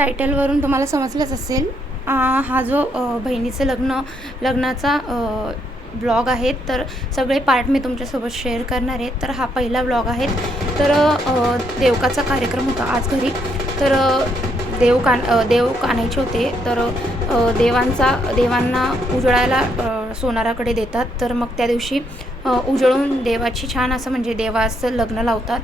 टायटलवरून तुम्हाला समजलंच असेल हा जो बहिणीचं लग्न लग्नाचा ब्लॉग आहे तर सगळे पार्ट मी तुमच्यासोबत शेअर करणार आहे. तर हा पहिला ब्लॉग आहे. तर देवकाचा कार्यक्रम होता आज घरी. तर देव कान देव कानायचे होते. तर देवांचा देवांना उजळायला सोनाराकडे देतात. तर मग त्या दिवशी उजळून देवाची छान असं म्हणजे देवाचं लग्न लावतात.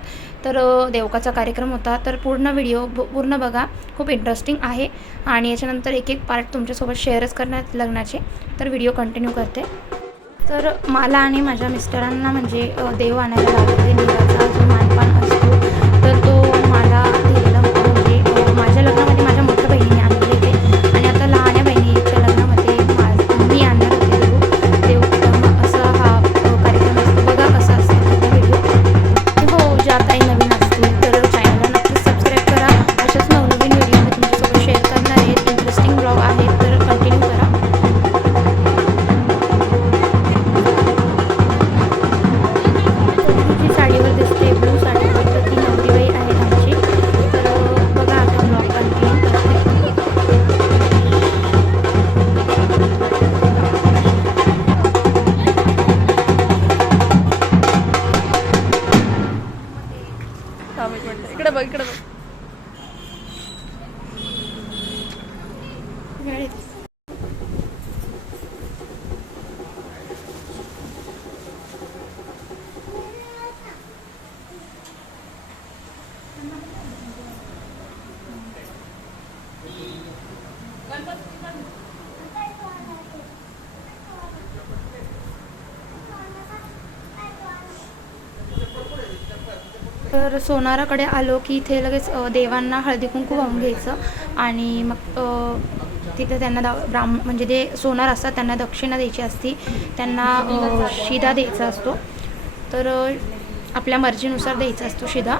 तर देवकाचा कार्यक्रम होता. तर पूर्ण व्हिडिओ पूर्ण बघा. खूप इंटरेस्टिंग आहे. आणि याच्यानंतर एक एक पार्ट तुमच्यासोबत शेअरच करण्यात लग्नाचे. तर व्हिडिओ कंटिन्यू करते. तर मला आणि माझ्या मिस्टरांना म्हणजे देव आणायला लागते देवाचा जो मानपान असतो तर सोनाराकडे आलो की इथे लगेच देवांना हळदी कुंकू वाहून घ्यायचं. आणि मग तिथे त्यांना दा ब्राह्म म्हणजे जे सोनार असतात त्यांना दक्षिणा द्यायची असती. त्यांना शिदा द्यायचा असतो. तर आपल्या मर्जीनुसार द्यायचा असतो शिदा.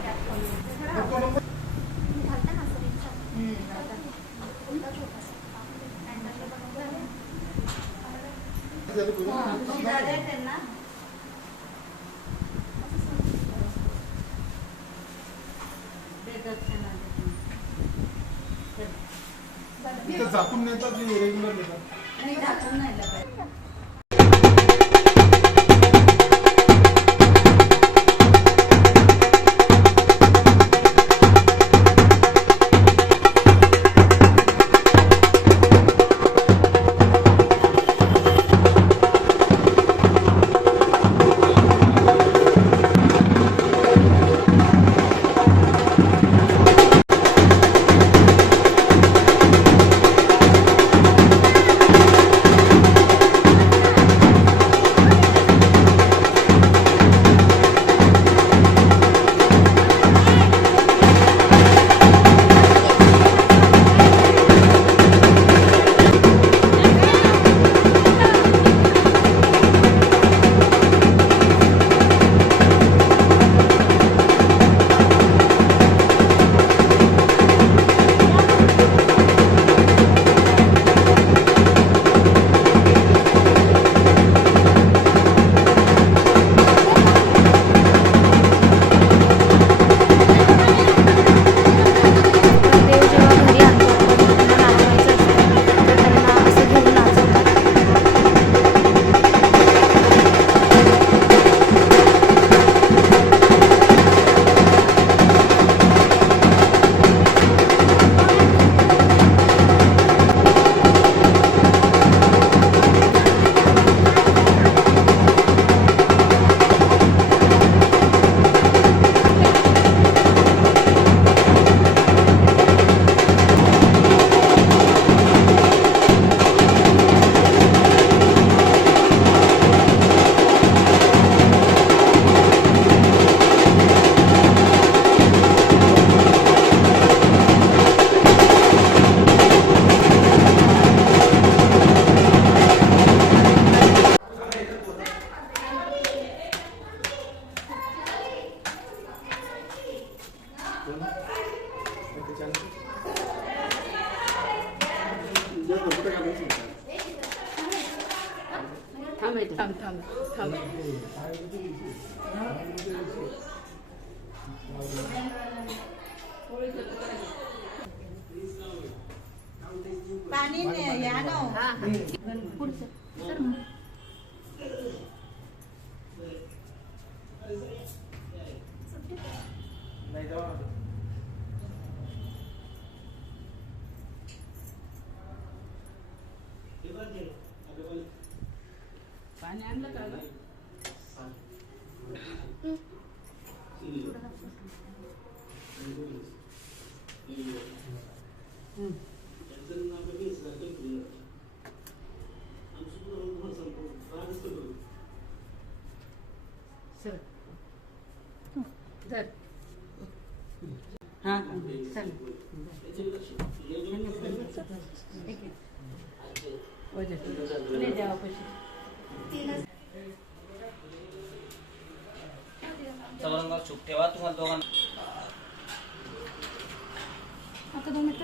पाणी आणलं का गं?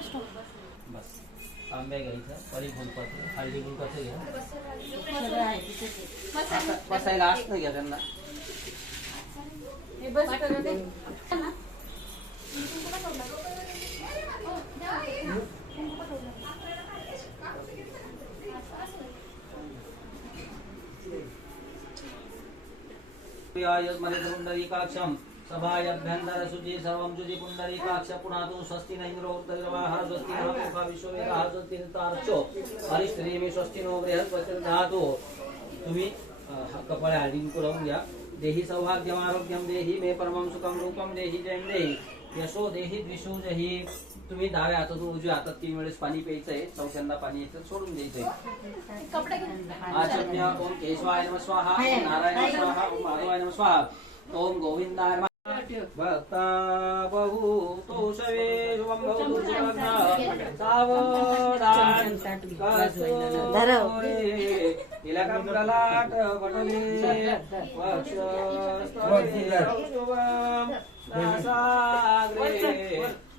बस। आंब्या घ्यायचं परी फुलपात्र हळदी फुलपात्र घ्या सगळं आहे तिथे आता बसायला असतं घ्या त्यांना बस पुंडरीकाक्षम शुचि सर्वं शुचि पुनातु स्वस्ति न इंद्रो उत्तरवाः स्वस्ति न पूर्वा विश्ववेदाः स्वस्ति नतार्चो हरिश्रीमी स्वस्ति नो बृहस्पती धातु। तुम्ही कपाळ हळदींकू लावून घ्या। देही सौभाग्यम आरोग्यम देही मे परमं सुखम रूपम देही जयं देही। यशो देही द्विषो देही तुम्ही डाव्या हातातून उजव्या हातात तीन वेळेस पाणी प्यायचंय चौथ्यांदा पाणी यायचं सोडून द्यायचंय। आचम्य ओम केशवाय नमः स्वाहा ओम नारायण स्वाहा ओम माधवाय नमः स्वाहा। ओम गोविंदाय भक्ता बहु तो शवे शुभं भवतु पटले शुभं नासाग्रे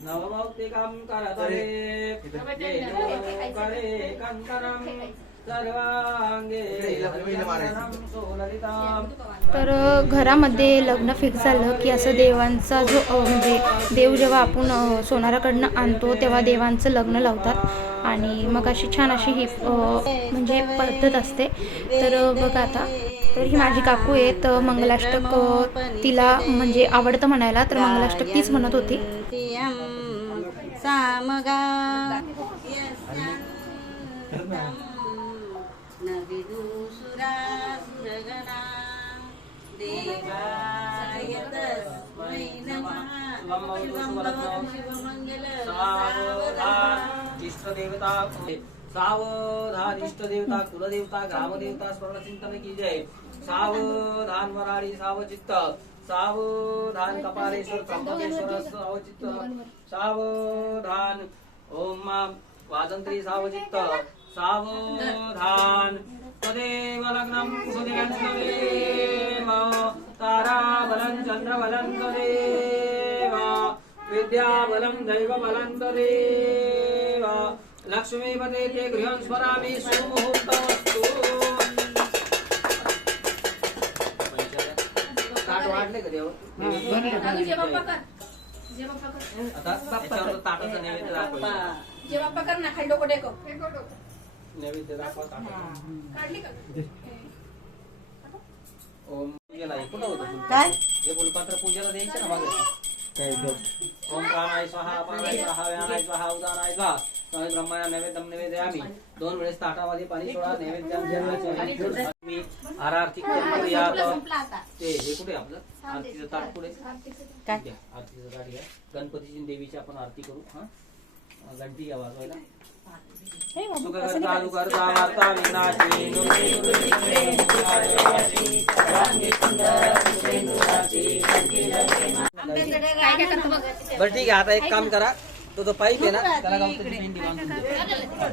नवमौक्तिकं करतले. करे सुललिताम् तर घरामध्ये लग्न फिक्स झालं की असं देवांचा जो म्हणजे देव जेव्हा आपण सोनाराकडनं आणतो तेव्हा देवांचं लग्न लावतात. आणि मग अशी छान अशी ही म्हणजे पद्धत असते. तर बघा आता तर ही माझी काकू आहे तर मंगलाष्टक तिला म्हणजे आवडतं म्हणायला तर मंगलाष्टक तीच म्हणत होती. सामगा. देवाय सावधान इष्टदेवता कुलदेवता ग्रामदेवता स्मरण चिंतन की जय। सावधान वराळी सावचित्त सावधान कपालेश्वर त्र्यंबकेश्वर सावचित्त सावधान ओम वाजंत्री सावचित्त सावधान तदेव लग्नं सुदिगन्तदेव ताराबलं चन्द्रबलं तदेव विद्याबलं दैवबलं तदेव लक्ष्मीपते ते गृहं स्मरामि सुमुहूर्तमस्तु ताट वाढले का देव आता त्याच्यावर ताटाचं नैवेद्य दाखवायचं जेव्हा पकड ना खाली डोकं टेको नैवेद्य. ओम पूजेला कुठं होतं फुलपात्र? काय? हे फुलपात्र पूजेला द्यायचं ना मागे ओम प्राणाय स्वाहा अपानाय स्वाहा व्यानाय स्वाहा उदानाय स्वाहा. स्वामी ब्रह्माया नैवेद्यम नैवेद्यामी. दोन वेळेस ताटामध्ये पाणी सोडा नैवेद्याम मी आरती करूया ते हे कुठे आपलं? आरतीचं ताट पुढे काय? घ्या, आरतीचं ताट घ्या. गणपतीची देवीची आपण आरती करू हा? घंटी विघ्नाची बरं ठीक आहे आता एक काम करा. तो जो पाईप आहे ना त्याला गवताची पेंडी बांधून द्या.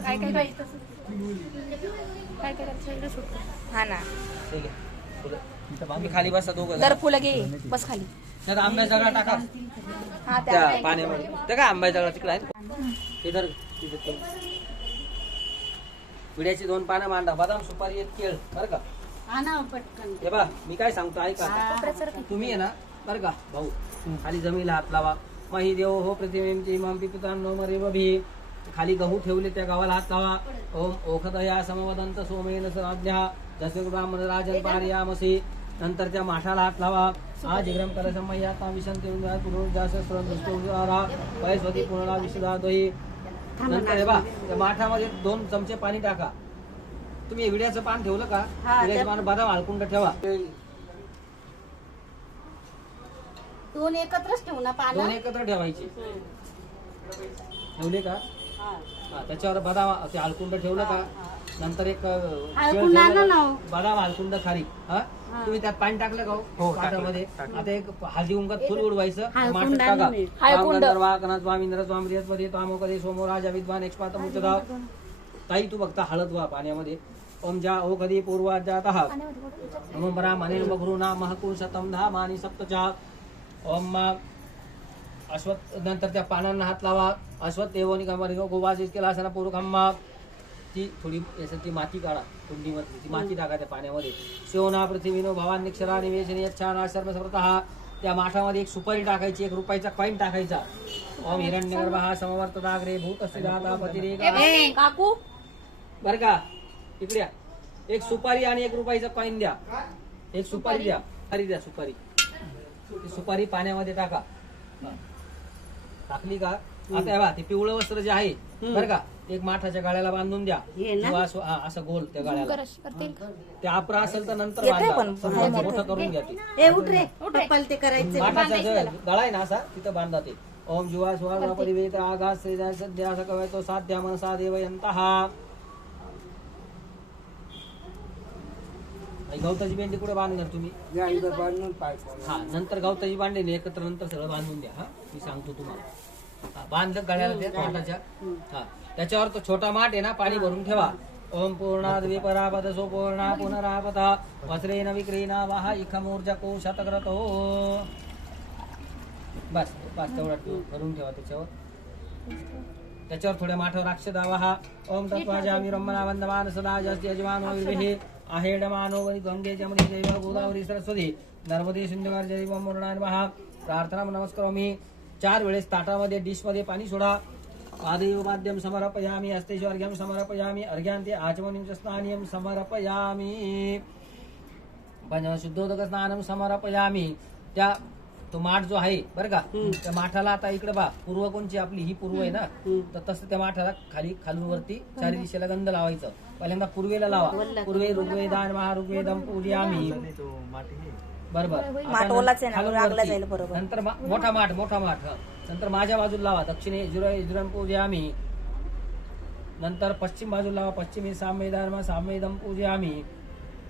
काय करायचं? हा ना. ठीक आहे. फुलं. तुम्ही खाली बसा दोघं तर फुलं घे बस खाली. त्यात आंब्या सगळा टाका. हा त्या पाण्यामध्ये. त्या काय आंब्या सगळा तिकडे आहे? ते धर तिथे ठेव. विड्याची दोन पानं मांडा. बदाम सुपारी एक केळ बरं का? आणा पटकन. हे बा मी काय सांगतो ऐका. तुम्ही आहे ना बरं का भाऊ खाली जमीला हात लावा. मही देव हो प्रतिमेची इमाम पिता नो मरे बभी खाली गहू ठेवले त्या गावाला हात लावा. ओम ओखदया समवदंत सोमेन सराज्ञा जसे ब्राह्मण राजन पार्यामसी नंतर त्या माठाला हात लावा. आज इग्रम कर समया ता विशंती पुनर्जास दृष्टोरा वयस्वती पुनरा विशदा दोही नंतर हे बा त्या माठामध्ये दोन चमचे पाणी टाका. तुम्ही विड्याचं पान ठेवलं का? विड्याचं पान बदाम हलकुंड ठेवा. दोन एकत्रच ठेवू ना पानं? दोन एकत्र ठेवायचे. ठेवले का? हा, त्याच्यावर बदाम ते हलकुंड ठेवलं का? नंतर एक हळकुंड आणा. ना हो. बदाम हलकुंड खारी हा? तुम्ही त्यात पाणी टाकलं का हो? पाटामध्ये आता एक हळदी उंगात फुल उडवायचं माठात टाका. गंधर्वा कनाथ स्वामी इंद्र स्वामी बृहस्पती सोमो राजा विद्वान एक्ष्पात मुचदा ताई तू बघता हळद वा पाण्यामध्ये. ओम जा ओ कधी पूर्वात जात ओम बरा माने बघरुना महकू शतम धा मानी सप्तचा ओम अश्वत नंतर त्या पानांना हात लावा. अश्वत देवोनी कमरी गोवासिस केला असताना पूर्वकम्मा ती थोडी ती माती काढा कुंडीमधली ती माती टाका त्या पाण्यामध्ये. शिवना पृथ्वीनो भवान निक्षरा निवेशनी छान सर्व सर्वतः त्या माठामध्ये एक सुपारी टाकायची एक रुपयाचा कॉईन टाकायचा. ओम हिरण्यगर्भ हा समवर्तदाग्रे भूत दाता पतिरे काकू. बर का? इकडे या. एक सुपारी आणि एक रुपयाचा कॉईन द्या. एक सुपारी द्या. सुपारी द्या सुपारी. ती सुपारी पाण्यामध्ये टाका. हा. टाकली का? आता हे बा ते पिवळं वस्त्र जे आहे बर का? एक माठाच्या गाळ्याला बांधून द्या. किंवा असं हा, असं गोल त्या गाळ्याला. करतील. का ते आपरा असेल तर नंतर बांधा. मोठं. करून घ्या ते. ए उठ रे. पप्पाला ते करायचं. माठाचा जो गळा आहे ना असा? तिथं बांधा ते. ओम जुवा सुहा परिवेद आघात सैदा सध्या असं कवायतो साध्या मनसा देवयंतः. आणि गवताची बेंडी कुठे बांधणार तुम्ही? हा नंतर गवताची बांधली एकत्र नंतर सगळं बांधून द्या हा. मी सांगतो तुम्हाला. हा, बांधलं गळ्याला माठाच्या. हा. त्याच्यावर तो छोटा माठ आहे ना पाणी भरून ठेवा. ओम पूर्णाद विपरापद सो पूर्णा पुनरापदा वस्रेन विक्रीना वाहा इखमूर्जा को शतक्रत हो बस बस तेवढा भरून ठेवा त्याच्यावर. त्याच्यावर थोड्या माठावर दावा हा ओम तत्वाजामी रमणा वंदमान सदा जस्य यजमान विहे आहेडमानो वै गंगे जमनी जैव गोदावरी सरस्वती. नर्मदे सिंधुगार जैव मुरणान महा प्रार्थना नमस्कार मी चार वेळेस ताटामध्ये डिशमध्ये पाणी सोडा. पादयो माध्यम समर्पयामी हस्तेश्वर्घ्यम समर्पयामी अर्घ्यांते आचमनिं च स्नानियं समर्पयामी। शुद्धोदक स्नानम समर्पयामी। त्या तो माठ जो आहे बरं का त्या माठाला आता इकडे बा पूर्व कोणची आपली ही पूर्व आहे ना? तर तसं त्या माठाला खाली खालून वरती चारी दिशेला गंध लावायचं. पहिल्यांदा पूर्वेला लावा. पूर्वे आहे ना, लागला जाईल बरोबर. नंतर मोठा माठ मोठा माठ. हा. नंतर माझ्या बाजूला लावा. दक्षिणे इजुरम आम्ही. नंतर पश्चिम बाजूला लावा. पश्चिमे सामवेदान सामवेदम पूजयामी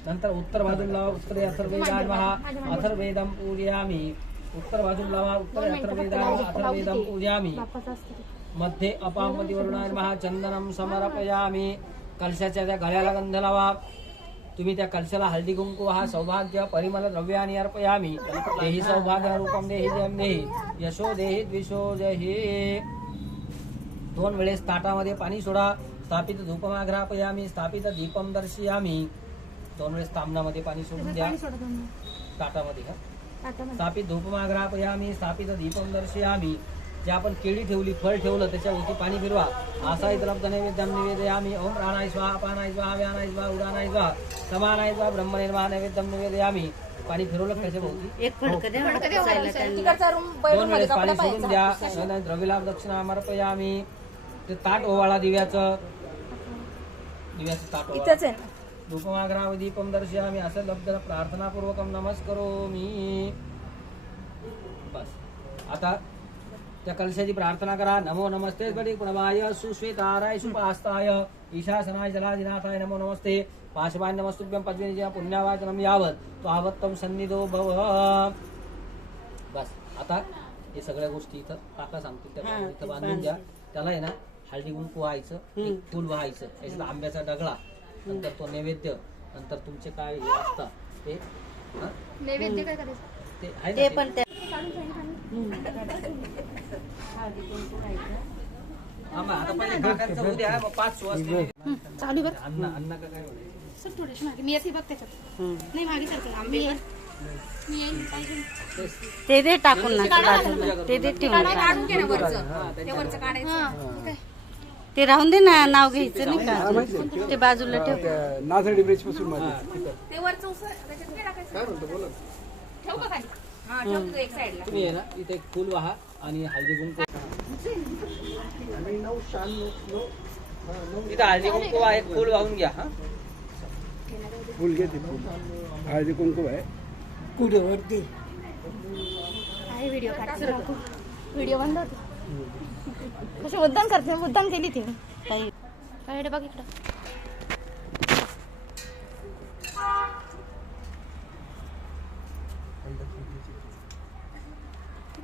नंतर उत्तर बाजूला लावा. उत्तरे अथर्वेदान महा अथर्वेदम पूजयामी उत्तर बाजूला लावा. उत्तरे अथर्वेदान अथर्वेदम पूजयामी मध्ये अपामती वरुणान महा चंदनम समर्पयामी. कलशाच्या त्या गळ्याला गंध लावा. तुम्ही त्या कलशाला हळदी कुंकू हा सौभाग्य परिमल द्रव्यानी अर्पयामी. देही सौभाग्य रूपम देही जयम देही. यशो देही द्विशो जही. दोन वेळेस ताटामध्ये पाणी सोडा. स्थापित धूपमाग्रापयामी स्थापित दीपम दर्शयामी. दोन वेळेस तांबणामध्ये पाणी सोडून द्या. ताटामध्ये हा. स्थापित धूपमाग्रापयामी स्थापित दीपम दर्शयामी. जे आपण केळी ठेवली फळ ठेवलं त्याच्यावरती पाणी फिरवा. असा इतरब्ध नैवेद्यम निवेदयामी ओम प्राणाय स्वाहा अपानाय स्वाहा व्यानाय स्वाहा उदानाय स्वाहा समानाय स्वाहा ब्रह्मनिर्वाह नैवेद्यम निवेदयामी पाणी फिरवलं त्याच्या भोवती? एक फडकं द्या बसायला त्यांना. तिकडचा रूम दोन वेळेस पाणी सोडून द्या. द्रविलाभ दक्षिणा अर्पयामी ते ताट ओवाळा दिव्याचं. दिव्याचं ताट ओवाळा. धूपमाग्राव दीपम दर्शयामी. असं लब्ध प्रार्थनापूर्वकम नमस्करो मी बस. आता त्या कलशाची प्रार्थना करा. नमो नमस्ते. गडी प्रणवाय सुश्वेताराय सुपास्ताय. ईशासनाय जलादिनाथाय नमो नमस्ते. पाशवाय नमस्तुभ्यम पद्मिनी पुण्यावाचनम यावत. तो आवत्तम सन्निधो भव. बस. आता हे सगळ्या गोष्टी इथं काका सांगतील त्या इथं बांधून द्या. त्याला आहे ना हळदी कुंकू व्हायचं एक फुल व्हायचं. याच्यात आंब्याचा डगळा नंतर तो नैवेद्य नंतर तुमचे काय हे असतात ते हा? नैवेद्य काय करायचं? ते आहे ते? पण चालू थोडेसे मागे. मी येते बघ त्याच्यात. नाही मागे आंबे ते दे टाकून ना ते दे ठेवून. ते वरचं. काढायचं. काय ते राहून दे ना नाव घ्यायचं नाही का? ते बाजूला ठेव. नाथर्डी ब्रिजपासून ते वरचं उसळ त्याच्यात काय टाकायचं? काय म्हणतो बोला. ठेवू का खाली? हा ठेवतो एक साईडला तुम्ही आहे ना इथे एक फुल वाहा. आणि हळदी कुंकू. इथं हळदी कुंकू एक फुल वाहून घ्या हा. फुल घेते फुल. हळदी कुंकू आहे. आहे व्हिडिओ काढतो. व्हिडिओ बंद होतो. कशी मुद्दाम करते मुद्दाम केली ती. काही. काय बघ इकडं.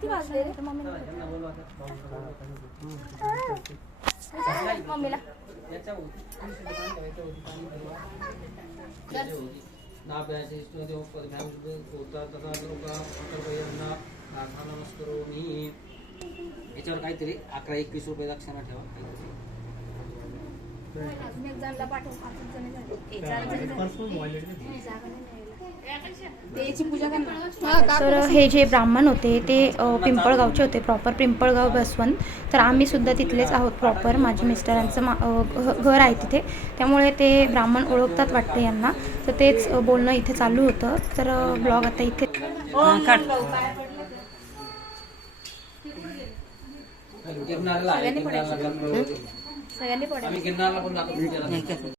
किती वाजले रे मम्मीला पदभ्याम होता तथा लोका अकर्पयांना प्रार्थना नमस्करो मी याच्यावर काहीतरी अकरा एकवीस रुपये दक्षिणा ठेवा काहीतरी तर हे जे ब्राह्मण होते ते पिंपळगावचे होते प्रॉपर पिंपळगाव बसवंत. तर आम्ही सुद्धा तिथलेच आहोत प्रॉपर माझ्या मिस्टरांचं मा घर आहे तिथे. त्यामुळे ते ब्राह्मण ओळखतात वाटते यांना. तर तेच बोलणं इथे चालू होतं. तर ब्लॉग आता इथे गिरणारला